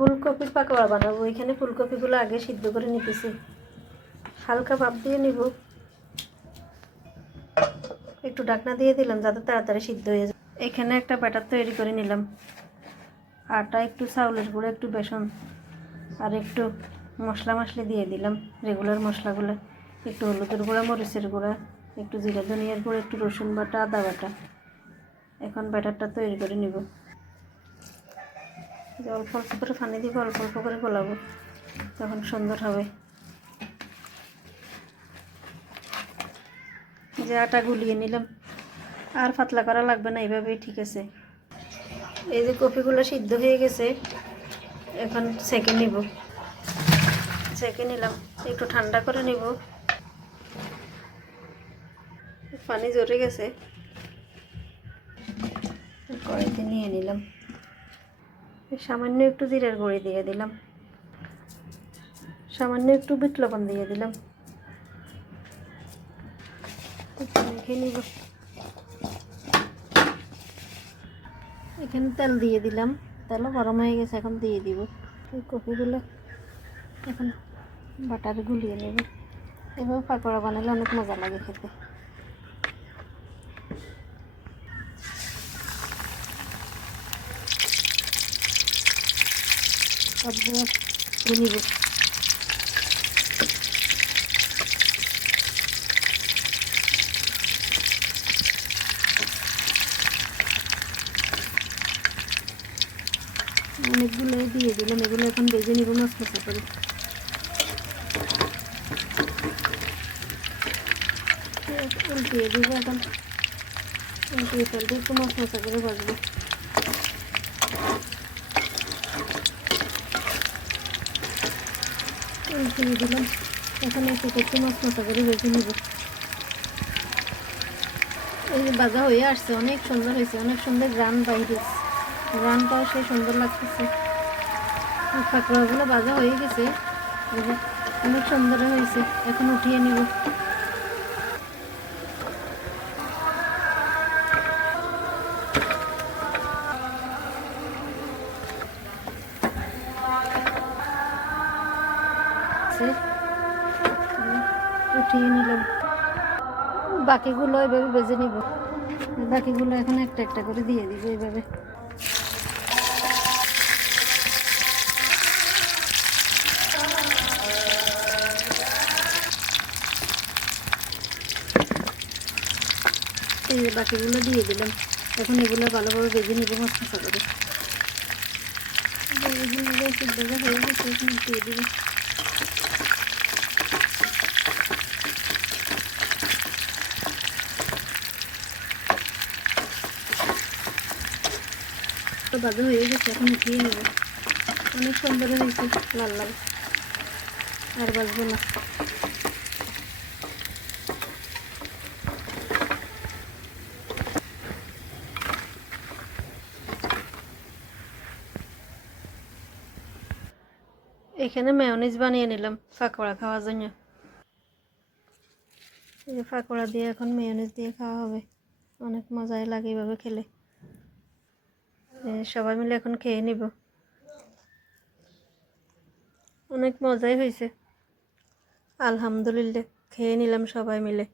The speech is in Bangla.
ফুলকপির পাকোড়া বানাবো। এখানে ফুলকপিগুলো আগে সিদ্ধ করে নিতেছি, হালকা ভাপ দিয়ে নিব। একটু ঢাকনা দিয়ে দিলাম যাতে তাড়াতাড়ি সিদ্ধ হয়ে যায়। এখানে একটা ব্যাটার তৈরি করে নিলাম। আটা, একটু চাউলের গুঁড়ো, একটু বেসন আর একটু মশলা দিয়ে দিলাম, রেগুলার মশলাগুলো। একটু হলুদের গুঁড়া, মরিচের গুঁড়া, একটু জিরা ধনিয়ার গুঁড়ো, একটু রসুন বাটা, আদা বাটা। এখন ব্যাটারটা তৈরি করে নিব। অল্প অল্প করে পানি দিব, অল্প অল্প করে গোলাবো, তখন সুন্দর হবে। যে আটা গুলিয়ে নিলাম, আর পাতলা করা লাগবে না, এইভাবেই ঠিক আছে। এই যে কপিগুলো সিদ্ধ হয়ে গেছে, এখন সেঁকে নিব। সেঁকে নিলাম, একটু ঠান্ডা করে নিব। পানি জড়ে গেছে, কড়াইতে নিয়ে নিলাম। সামান্য একটু জিরার গুঁড়ি দিয়ে দিলাম, সামান্য একটু বিট লবণ দিয়ে দিলাম। মেখে নিব। এখানে তেল দিয়ে দিলাম, তেলও গরম হয়ে গেছে, এখন দিয়ে দিব এই কপিগুলো। এখন বাটারে গুলিয়ে নেব। এভাবে পাকোড়া বানালে অনেক মজা লাগে খেতে। সবগুলো নিব। অনেকগুলো দিয়ে দিলাম, এগুলো এখন ভেজে নিব মশলা করে। উল্টিয়ে দিব, এখন উল্টিয়ে ফেলতে একটু মশলা করে ভাজবো। উল্টিয়ে দিলাম, এখন একটু মশলা করে ভেজে নিব। এই যে ভাজা হয়ে আসছে, অনেক সুন্দর হয়েছে, অনেক সুন্দর গ্রান বাইরে, গ্রানটাও সেই সুন্দর লাগতেছে। পাকোড়াগুলো ভাজা হয়ে গেছে, অনেক সুন্দর হয়েছে। এখন উঠিয়ে নিব। উঠিয়ে নিলাম, বাকিগুলো এভাবে ভেজে নিব। বাকিগুলো এখন একটা একটা করে দিয়ে দিব এইভাবে। এই যে বাকিগুলো দিয়ে দিলাম, এখন এগুলো ভালোভাবে ভেজে নিব মশলা করে। এগুলো ভেজা হয়ে গেছে, এখন দিয়ে দিব। ভাজা হয়ে গেছে, এখন উঠিয়ে নেব। অনেক সুন্দর হয়েছে, লাল লাল। আর ভাজবো না। এখানে মেয়োনিজ বানিয়ে নিলাম পাকোড়া খাওয়ার জন্য। এই যে পাকোড়া দিয়ে এখন মেয়োনিজ দিয়ে খাওয়া হবে, অনেক মজাই লাগে এভাবে খেলে। সবাই মিলে এখন খেয়ে নিব। অনেক মজাই হয়েছে, আলহামদুলিল্লাহ। খেয়ে নিলাম সবাই মিলে।